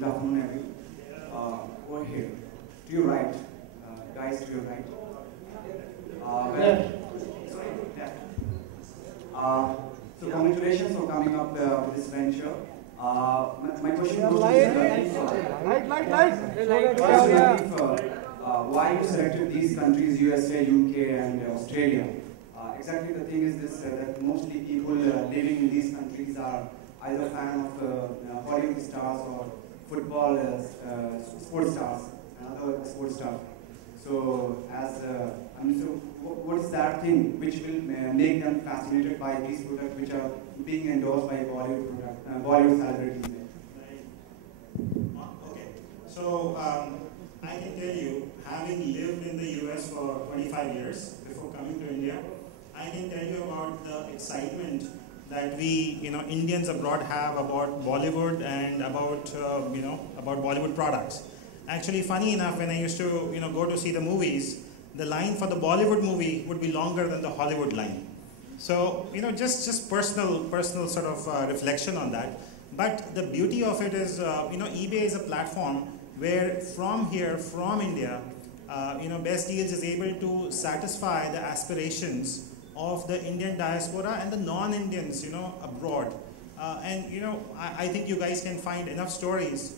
Good afternoon, everyone. Over here, to your right, guys, to your right. So congratulations for coming up with this venture. My question goes to why you selected these countries, USA, UK, and Australia? Exactly the thing is this, that mostly people living in these countries are either fan of Hollywood stars or football sports stars and other sports stars. So, what is that thing which will make them fascinated by these products which are being endorsed by Bollywood celebrities? Okay, so I can tell you, having lived in the US for 25 years before coming to India, I can tell you about the excitement that we, Indians abroad have about Bollywood and about, about Bollywood products. Actually, funny enough, when I used to, go to see the movies, the line for the Bollywood movie would be longer than the Hollywood line. So, just personal sort of reflection on that. But the beauty of it is, eBay is a platform where from here, from India, Best Deals is able to satisfy the aspirations of the Indian diaspora and the non-Indians, abroad. I think you guys can find enough stories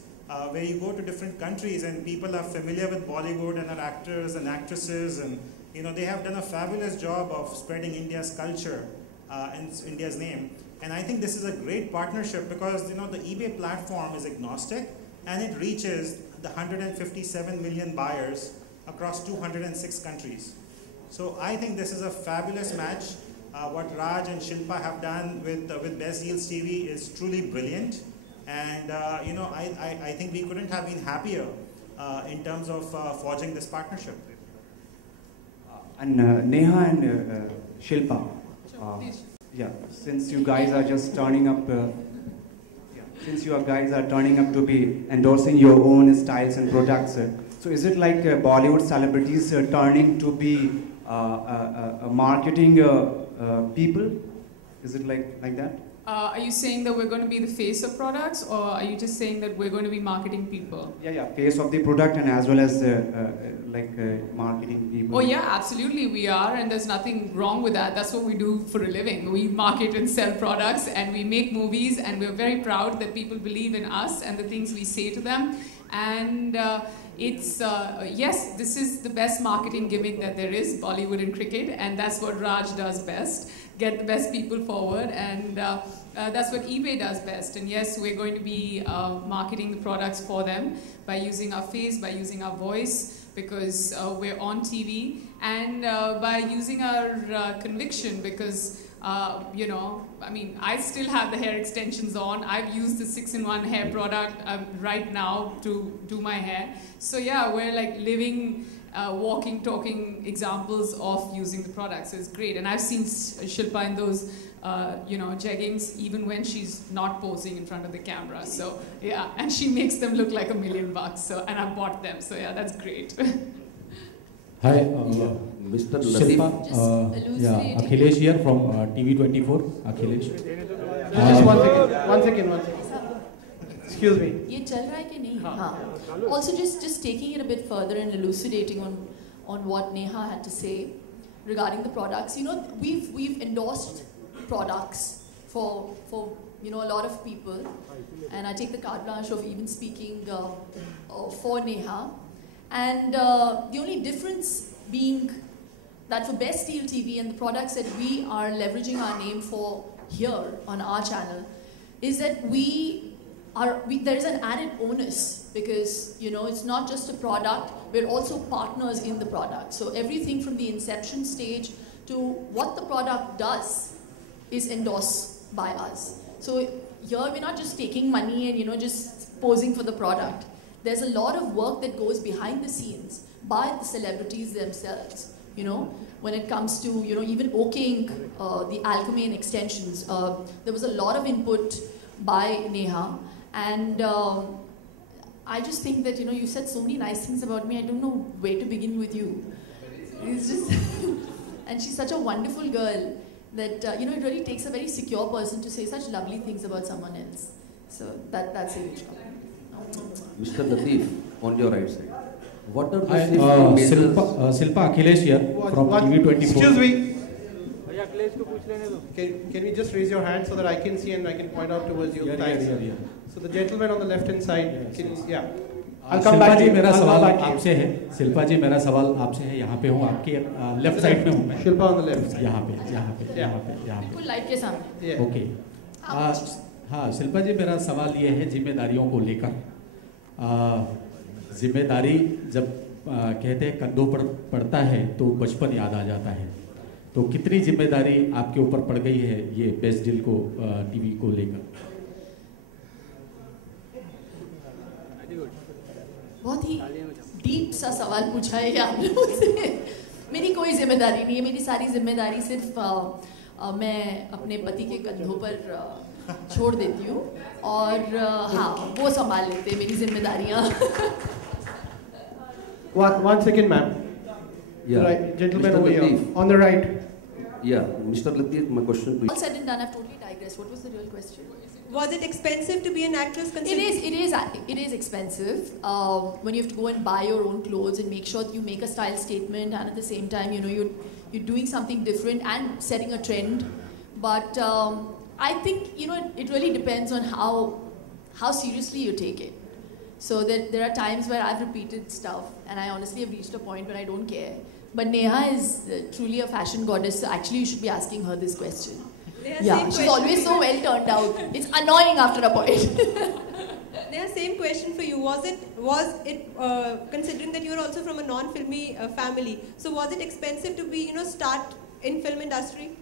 where you go to different countries and people are familiar with Bollywood and are actors and actresses, and they have done a fabulous job of spreading India's culture and India's name. And I think this is a great partnership because the eBay platform is agnostic and it reaches the 157 million buyers across 206 countries. So I think this is a fabulous match. What Raj and Shilpa have done with Best Deals TV is truly brilliant. And I think we couldn't have been happier in terms of forging this partnership. And Neha and Shilpa, since you guys are just turning up, since you guys are turning up to be endorsing your own styles and products, so is it like Bollywood celebrities turning to be marketing people? Is it like that? Are you saying that we're going to be the face of products, or are you just saying that we're going to be marketing people? Yeah, face of the product and as well as marketing people. Oh yeah, absolutely we are, and there's nothing wrong with that. That's what we do for a living. We market and sell products, and we make movies, and we're very proud that people believe in us and the things we say to them. And yes, this is the best marketing gimmick that there is, Bollywood and cricket, and that's what Raj does best. Get the best people forward, and that's what eBay does best. And yes, we're going to be marketing the products for them by using our face, by using our voice, because we're on TV, and by using our conviction, because I still have the hair extensions on. I've used the 6-in-1 hair product right now to do my hair. So yeah, we're like living, walking, talking examples of using the products. So it's great. And I've seen Shilpa in those, jeggings, even when she's not posing in front of the camera. So yeah, and she makes them look like $1 million. So, and I bought them. So yeah, that's great. Hi, Mr. Shilpa. Akhilesh here from TV24. Akhilesh. Just one second. Excuse me. ये चल रहा है कि नहीं? हाँ. Also, just taking it a bit further and elucidating on what Neha had to say regarding the products. We've endorsed products for a lot of people, and I take the carte blanche of even speaking for Neha. And the only difference being that for Best Deal TV and the products that we are leveraging our name for here on our channel is that there is an added onus, because it's not just a product, we're also partners in the product. So everything from the inception stage to what the product does is endorsed by us. So here we're not just taking money and just posing for the product. There's a lot of work that goes behind the scenes by the celebrities themselves. When it comes to even okaying the Alchemane extensions, there was a lot of input by Neha. And I just think that, you said so many nice things about me. I don't know where to begin with you. It's just, and she's such a wonderful girl that, it really takes a very secure person to say such lovely things about someone else. So that's a huge compliment. Mr. Latif, on your right side. What are the Silpa Akhilesh here from TV24. Excuse me. Can we just raise your hand so that I can see and I can point out towards you? Thanks. So the gentleman on the left hand side, I'll come back to you. मेरा सवाल आपसे है. शिल्पा जी, मेरा सवाल आपसे है. यहाँ पे हूँ, आपके लेफ्ट साइड में हूँ मैं. Shilpa on the left. यहाँ पे. बिल्कुल लाइट के सामने. ओके. हाँ, शिल्पा जी, मेरा सवाल ये है जिम्मेदारियों को लेकर. जिम्मेदारी जब कहते हैं कंधों पर पड़ता है तो बचपन याद आ जाता है. तो कितनी जिम्मेदारी आपके ऊपर पड़ गई है ये बेस्ट डील को टीवी को लेकर? बहुत ही डीप सा सवाल पूछा है आपने मुझसे. मेरी कोई जिम्मेदारी नहीं है. मेरी सारी जिम्मेदारी सिर्फ मैं अपने पति के कंधों पर छोड़ देती हूँ और हाँ, वो संभाल लेते हैं मेरी जिम्मेदारियाँ. One second, ma'am. Yeah. Right, gentleman Mr. over here, Latif. on the right. Yeah, Mr. Latif, my question to you. All said and done, I've totally digressed. What was the real question? Was it expensive to be an actress? It is expensive when you have to go and buy your own clothes and make sure that you make a style statement, and at the same time, you're doing something different and setting a trend. But I think it really depends on how seriously you take it. So there are times where I've repeated stuff, and I honestly have reached a point where I don't care. But Neha is truly a fashion goddess, so actually you should be asking her this question. Yeah, she's always so well turned out. It's annoying after a point. Neha, same question for you. Was it considering that you're also from a non-filmy family, so was it expensive to be start in film industry?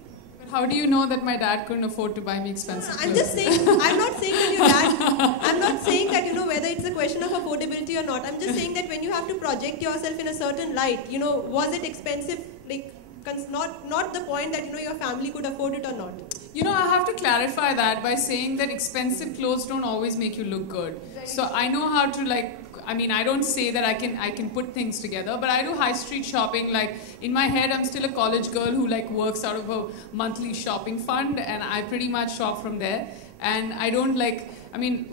How do you know that my dad couldn't afford to buy me expensive clothes? I'm just saying, I'm not saying that your dad, I'm not saying that, whether it's a question of affordability or not. I'm just saying that when you have to project yourself in a certain light, was it expensive? Like, not the point that, your family could afford it or not. I have to clarify that by saying that expensive clothes don't always make you look good. So I know how to I don't say that I can put things together, but I do high street shopping. Like in my head, I'm still a college girl who works out of a monthly shopping fund, and I pretty much shop from there. And I don't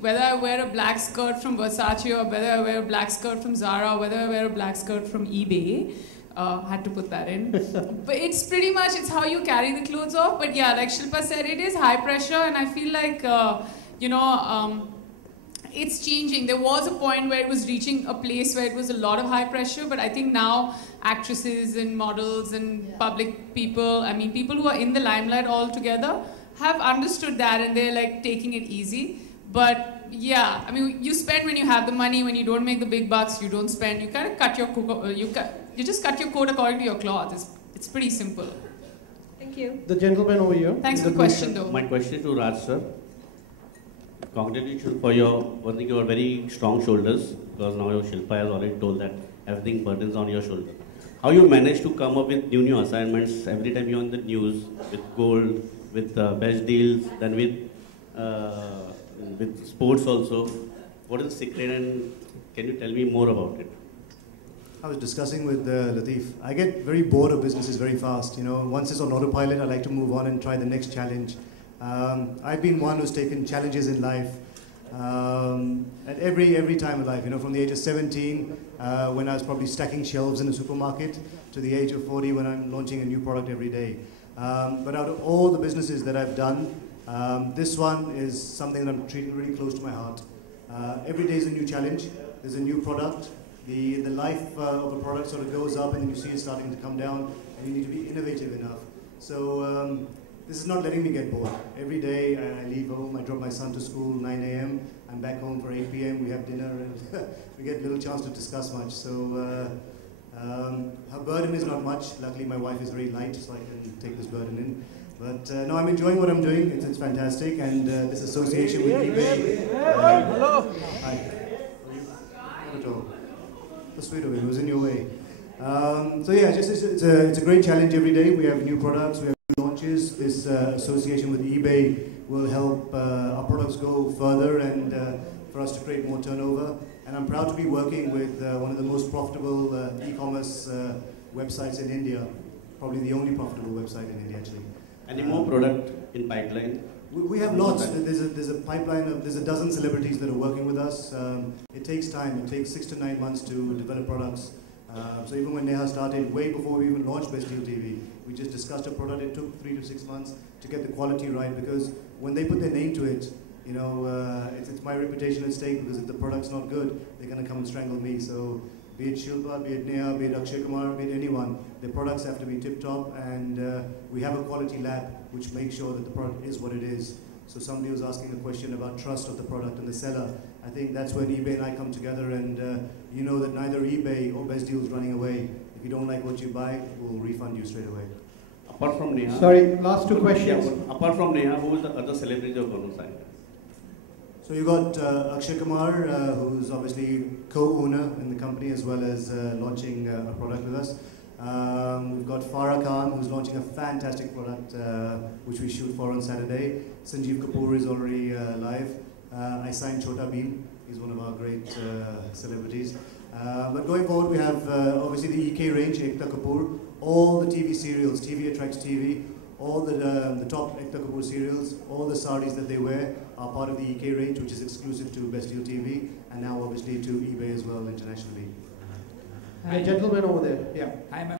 whether I wear a black skirt from Versace or whether I wear a black skirt from Zara or whether I wear a black skirt from eBay. Had to put that in. But it's pretty much, it's how you carry the clothes off. But yeah, like Shilpa said, it is high pressure, and I feel like, it's changing. There was a point where it was reaching a place where it was a lot of high pressure, but I think now actresses and models and public people, people who are in the limelight all together have understood that, and they're taking it easy. But yeah, you spend when you have the money. When you don't make the big bucks, you don't spend. You kind of cut your you just cut your coat according to your cloth. It's pretty simple. Thank you. The gentleman over here. Thanks for the question, though. My question is to Raj sir. Congratulations for your very strong shoulders, because now your Shilpa has already told that everything burdens on your shoulder. How you manage to come up with new assignments every time you're on the news, with gold, with best deals, then with sports also. What is the secret, and can you tell me more about it? I was discussing with Latif. I get very bored of businesses very fast. Once it's on autopilot, I like to move on and try the next challenge. I've been one who's taken challenges in life at every time of life. From the age of 17, when I was probably stacking shelves in a supermarket, to the age of 40 when I'm launching a new product every day. But out of all the businesses that I've done, this one is something that I'm treating really close to my heart. Every day is a new challenge. There's a new product. The life of a product sort of goes up, and then you see it starting to come down, and you need to be innovative enough. So this is not letting me get bored. Every day I leave home, I drop my son to school 9 a.m. I'm back home for 8 p.m. We have dinner, and we get little chance to discuss much. So her burden is not much. Luckily, my wife is very light, so I can take this burden in. But no, I'm enjoying what I'm doing. It's fantastic, and this association with eBay. Hello. Hi. Not at all. So sweet of it. It was in your way. So yeah, it's a great challenge every day. We have new products. We have launches. This association with eBay will help our products go further and for us to create more turnover. And I'm proud to be working with one of the most profitable e-commerce websites in India, probably the only profitable website in India actually. Any more product in pipeline? We have lots. There's a pipeline of, there's a dozen celebrities that are working with us. It takes time. It takes 6 to 9 months to develop products. So even when Neha started, way before we even launched Best Deal TV, we just discussed a product. It took 3 to 6 months to get the quality right, because when they put their name to it, you know, it's my reputation at stake, because if the product's not good, they're going to come and strangle me. So be it Shilpa, be it Neha, be it Akshay Kumar, be it anyone, the products have to be tip-top, and we have a quality lab which makes sure that the product is what it is. So somebody was asking a question about trust of the product and the seller. I think that's when eBay and I come together, and you know that neither eBay or Best Deal is running away. If you don't like what you buy, we'll refund you straight away. Apart from Neha. Sorry, last 2 questions. Yeah, apart from Neha, who is the other celebrity you're going to sign? So you got Akshay Kumar, who's obviously co-owner in the company, as well as launching a product with us. We've got Farah Khan, who's launching a fantastic product, which we shoot for on Saturday. Sanjeev Kapoor is already live. I signed Chota Bheem. He's one of our great celebrities. But going forward, we have obviously the EK range, Ekta Kapoor, all the TV serials, TV Attracts TV, all the top Ekta Kapoor serials, all the saris that they wear are part of the EK range, which is exclusive to Best Deal TV, and now obviously to eBay as well internationally. The gentleman over there, yeah. Hi, ma'am.